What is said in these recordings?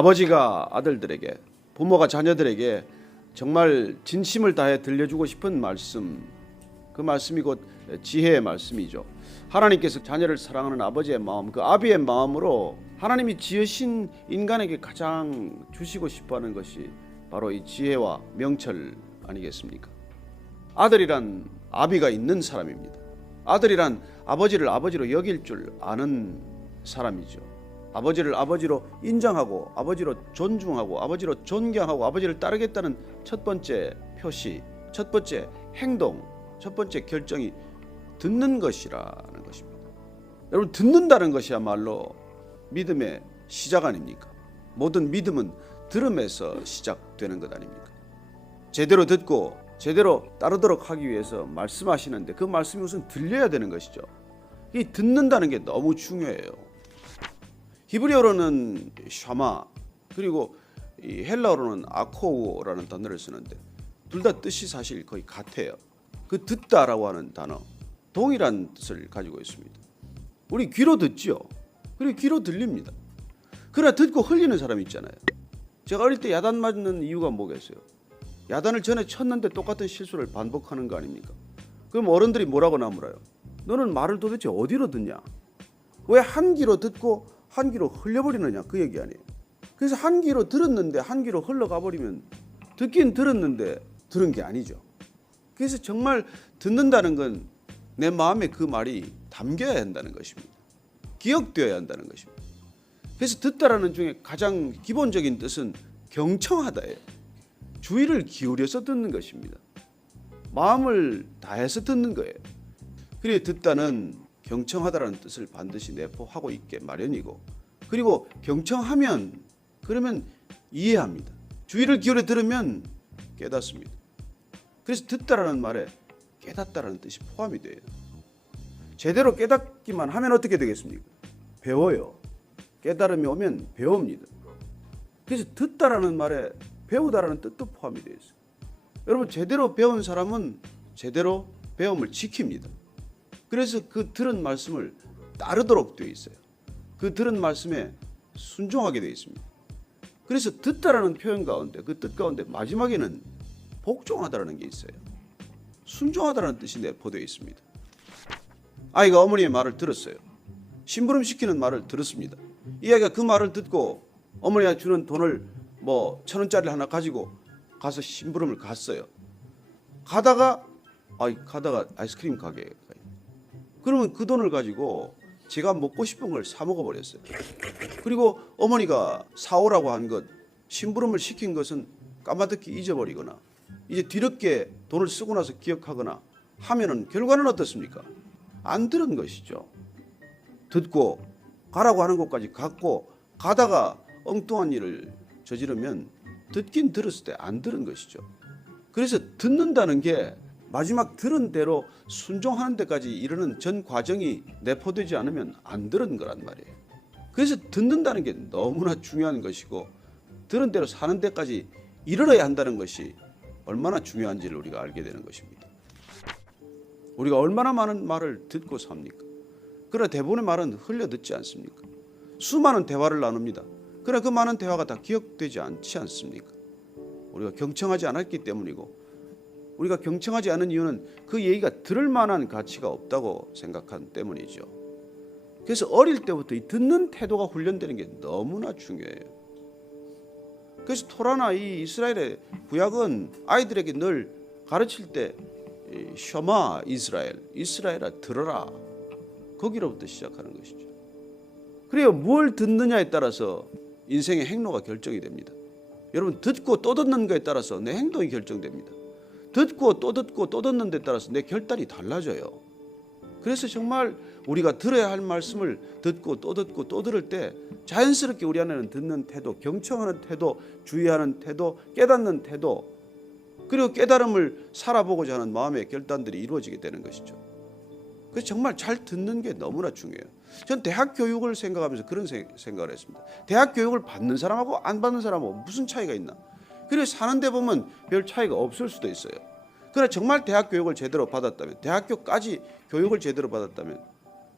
아버지가 아들들에게, 부모가 자녀들에게 정말 진심을 다해 들려주고 싶은 말씀, 그 말씀이 곧 지혜의 말씀이죠. 하나님께서 자녀를 사랑하는 아버지의 마음, 그 아비의 마음으로 하나님이 지으신 인간에게 가장 주시고 싶어하는 것이 바로 이 지혜와 명철 아니겠습니까? 아들이란 아비가 있는 사람입니다. 아들이란 아버지를 아버지로 여길 줄 아는 사람이죠. 아버지를 아버지로 인정하고 아버지로 존중하고 아버지로 존경하고 아버지를 따르겠다는 첫 번째 표시, 첫 번째 행동, 첫 번째 결정이 듣는 것이라는 것입니다. 여러분, 듣는다는 것이야말로 믿음의 시작 아닙니까? 모든 믿음은 들음에서 시작되는 것 아닙니까? 제대로 듣고 제대로 따르도록 하기 위해서 말씀하시는데 그 말씀이 우선 들려야 되는 것이죠. 이 듣는다는 게 너무 중요해요. 히브리어로는 샤마, 그리고 이 헬라어로는 아코우라는 단어를 쓰는데 둘 다 뜻이 사실 거의 같아요. 그 듣다라고 하는 단어, 동일한 뜻을 가지고 있습니다. 우리 귀로 듣죠. 그리고 귀로 들립니다. 그러나 듣고 흘리는 사람이 있잖아요. 제가 어릴 때 야단 맞는 이유가 뭐겠어요? 야단을 전에 쳤는데 똑같은 실수를 반복하는 거 아닙니까? 그럼 어른들이 뭐라고 나물어요? 너는 말을 도대체 어디로 듣냐? 왜 한 귀로 듣고 한 귀로 흘려버리느냐, 그 얘기 아니에요. 그래서 한 귀로 들었는데 한 귀로 흘러가 버리면 듣긴 들었는데 들은 게 아니죠. 그래서 정말 듣는다는 건 내 마음에 그 말이 담겨야 한다는 것입니다. 기억되어야 한다는 것입니다. 그래서 듣다라는 중에 가장 기본적인 뜻은 경청하다예요. 주의를 기울여서 듣는 것입니다. 마음을 다해서 듣는 거예요. 그리고 듣다는 경청하다라는 뜻을 반드시 내포하고 있게 마련이고, 그리고 경청하면 그러면 이해합니다. 주의를 기울여 들으면 깨닫습니다. 그래서 듣다라는 말에 깨닫다라는 뜻이 포함이 돼요. 제대로 깨닫기만 하면 어떻게 되겠습니까? 배워요. 깨달음이 오면 배웁니다. 그래서 듣다라는 말에 배우다라는 뜻도 포함이 되어 있어요. 여러분, 제대로 배운 사람은 제대로 배움을 지킵니다. 그래서 그 들은 말씀을 따르도록 되어 있어요. 그 들은 말씀에 순종하게 되어 있습니다. 그래서 듣다라는 표현 가운데, 그 뜻 가운데 마지막에는 복종하다라는 게 있어요. 순종하다라는 뜻이 내포되어 있습니다. 아이가 어머니의 말을 들었어요. 심부름 시키는 말을 들었습니다. 이 아이가 그 말을 듣고 어머니가 주는 돈을 1,000원짜리 하나 가지고 가서 심부름을 갔어요. 가다가 아이스크림 가게에 가요. 그러면 그 돈을 가지고 제가 먹고 싶은 걸 사 먹어버렸어요. 그리고 어머니가 사오라고 한 것, 심부름을 시킨 것은 까마득히 잊어버리거나 이제 뒤늦게 돈을 쓰고 나서 기억하거나 하면은 결과는 어떻습니까? 안 들은 것이죠. 듣고 가라고 하는 곳까지 갔고 가다가 엉뚱한 일을 저지르면 듣긴 들었을 때 안 들은 것이죠. 그래서 듣는다는 게 마지막 들은 대로 순종하는 데까지 이르는 전 과정이 내포되지 않으면 안 들은 거란 말이에요. 그래서 듣는다는 게 너무나 중요한 것이고 들은 대로 사는 데까지 이르러야 한다는 것이 얼마나 중요한지를 우리가 알게 되는 것입니다. 우리가 얼마나 많은 말을 듣고 삽니까? 그러나 대부분의 말은 흘려 듣지 않습니까? 수많은 대화를 나눕니다. 그러나 그 많은 대화가 다 기억되지 않지 않습니까? 우리가 경청하지 않았기 때문이고, 우리가 경청하지 않은 이유는 그 얘기가 들을 만한 가치가 없다고 생각한 때문이죠. 그래서 어릴 때부터 이 듣는 태도가 훈련되는 게 너무나 중요해요. 그래서 토라나 이 이스라엘의 구약은 아이들에게 늘 가르칠 때 셔마 이스라엘아 들어라, 거기로부터 시작하는 것이죠. 그래요. 뭘 듣느냐에 따라서 인생의 행로가 결정이 됩니다. 여러분, 듣고 또 듣는 것에 따라서 내 행동이 결정됩니다. 듣고 또 듣는 데 따라서 내 결단이 달라져요. 그래서 정말 우리가 들어야 할 말씀을 듣고 또 들을 때 자연스럽게 우리 안에는 듣는 태도, 경청하는 태도, 주의하는 태도, 깨닫는 태도, 그리고 깨달음을 살아보고자 하는 마음의 결단들이 이루어지게 되는 것이죠. 그래서 정말 잘 듣는 게 너무나 중요해요. 전 대학 교육을 생각하면서 그런 생각을 했습니다. 대학 교육을 받는 사람하고 안 받는 사람하고 무슨 차이가 있나? 그래서 사는 데 보면 별 차이가 없을 수도 있어요. 그러나 정말 대학 교육을 제대로 받았다면, 대학교까지 교육을 제대로 받았다면,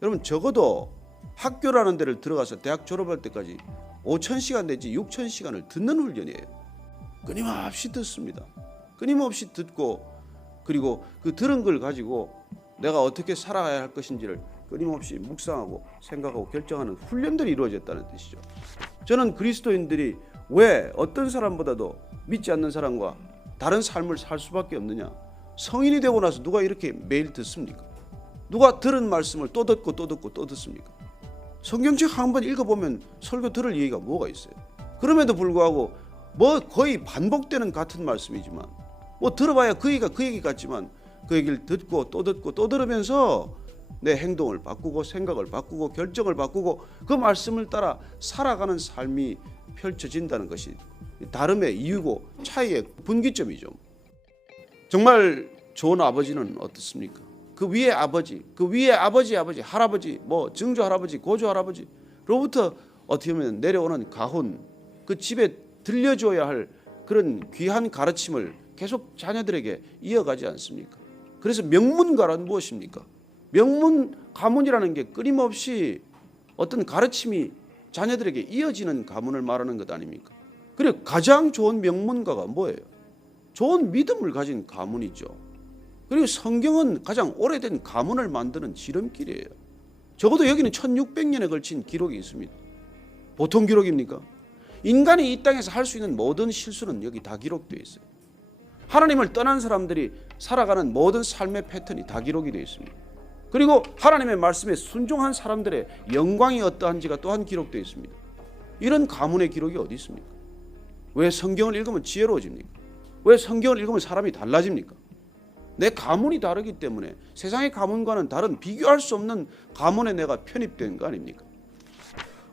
여러분 적어도 학교라는 데를 들어가서 대학 졸업할 때까지 5,000시간 내지 6,000시간을 듣는 훈련이에요. 끊임없이 듣습니다. 끊임없이 듣고, 그리고 그 들은 걸 가지고 내가 어떻게 살아야 할 것인지를 끊임없이 묵상하고 생각하고 결정하는 훈련들이 이루어졌다는 뜻이죠. 저는 그리스도인들이 왜 어떤 사람보다도 믿지 않는 사람과 다른 삶을 살 수밖에 없느냐? 성인이 되고 나서 누가 이렇게 매일 듣습니까? 누가 들은 말씀을 또 듣고 또 듣습니까? 성경책 한번 읽어보면 설교 들을 얘기가 뭐가 있어요? 그럼에도 불구하고 거의 반복되는 같은 말씀이지만 들어봐야 그 얘기 같지만 그 얘기를 듣고 또 들으면서 내 행동을 바꾸고 생각을 바꾸고 결정을 바꾸고 그 말씀을 따라 살아가는 삶이 펼쳐진다는 것이 다름의 이유고 차이의 분기점이죠. 정말 좋은 아버지는 어떻습니까? 그 위에 아버지, 할아버지, 증조 할아버지, 고조 할아버지로부터 어떻게 보면 내려오는 가훈, 그 집에 들려줘야 할 그런 귀한 가르침을 계속 자녀들에게 이어가지 않습니까? 그래서 명문가란 무엇입니까? 가문이라는 게 끊임없이 어떤 가르침이 자녀들에게 이어지는 가문을 말하는 것 아닙니까? 그리고 가장 좋은 명문가가 뭐예요? 좋은 믿음을 가진 가문이죠. 그리고 성경은 가장 오래된 가문을 만드는 지름길이에요. 적어도 여기는 1600년에 걸친 기록이 있습니다. 보통 기록입니까? 인간이 이 땅에서 할 수 있는 모든 실수는 여기 다 기록되어 있어요. 하나님을 떠난 사람들이 살아가는 모든 삶의 패턴이 다 기록이 되어 있습니다. 그리고 하나님의 말씀에 순종한 사람들의 영광이 어떠한지가 또한 기록되어 있습니다. 이런 가문의 기록이 어디 있습니까? 왜 성경을 읽으면 지혜로워집니까? 왜 성경을 읽으면 사람이 달라집니까? 내 가문이 다르기 때문에 세상의 가문과는 다른 비교할 수 없는 가문에 내가 편입된 거 아닙니까?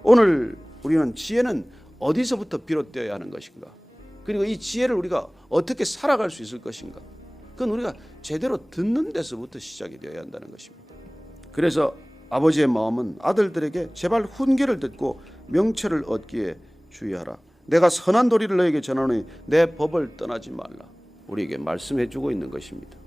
오늘 우리는 지혜는 어디서부터 비롯되어야 하는 것인가? 그리고 이 지혜를 우리가 어떻게 살아갈 수 있을 것인가? 그건 우리가 제대로 듣는 데서부터 시작이 되어야 한다는 것입니다. 그래서 아버지의 마음은 아들들에게 제발 훈계를 듣고 명철을 얻기에 주의하라. 내가 선한 도리를 너에게 전하노니 내 법을 떠나지 말라. 우리에게 말씀해 주고 있는 것입니다.